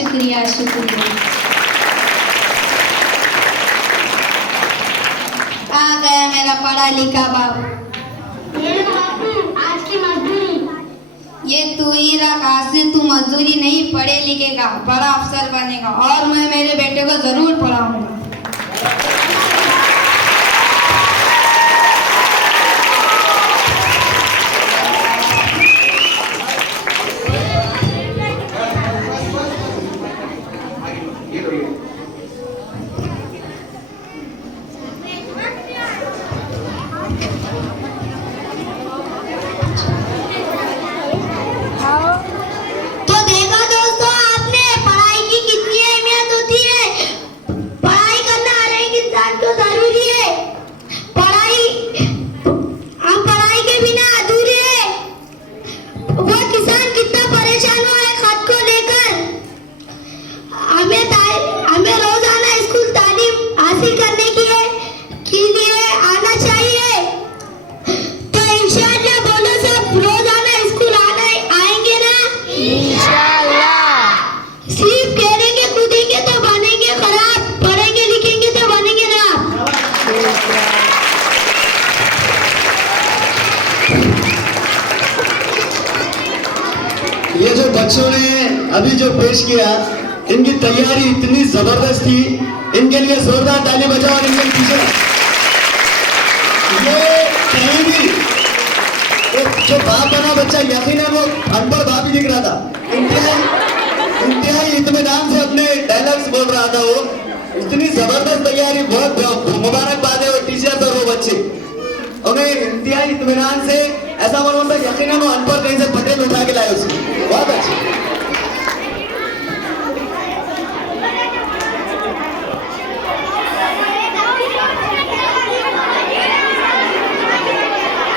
शुक्रिया शुक्रिया। आ गया मेरा पढ़ा लिखा बाप। ये लो बापू आज की मजदूरी। ये तू ही रख, आज से तू मजदूरी नहीं पढ़े लिखेगा, बड़ा अफसर बनेगा और मैं मेरे बेटे को जरूर पढ़ाऊंगा। तो देखा दोस्तों आपने पढ़ाई की कितनी अहमियत होती है। पढ़ाई करना हर एक इंसान को जरूरी है। पढ़ाई हम पढ़ाई के बिना अधूरे हैं। वो किसान कितना परेशान हुआ है खत को लेकर। हमें रोजाना स्कूल तालीम हासिल करने के लिए आना चाहिए। तो इंशाअल्लाह बोलो सब रोजाना स्कूल आएंगे ना। सिर्फ खेलेंगे कूदेंगे तो बनेंगे खराब, पढ़ेंगे लिखेंगे तो बनेंगे ना। ये जो बच्चों ने अभी जो पेश किया, इनकी तैयारी इतनी जबरदस्त थी, इनके लिए जोरदार ताली बजाओ। और इनके टीचर ये कहीं भी एक जो बाप बना बच्चा यकीनन वो अनपढ़ बाप ही दिख रहा था। इंतहाई इत्मीनान से अपने डायलॉग्स बोल रहा था। वो इतनी जबरदस्त तैयारी, बहुत मुबारकबाद है वो टीचर्स और वो बच्चे। उन्हें इंतहाई इत्मीनान से ऐसा मालूम था यकीनन वो अनपढ़ कहीं से पटेल उठा के लाए उसको। बहुत अच्छे।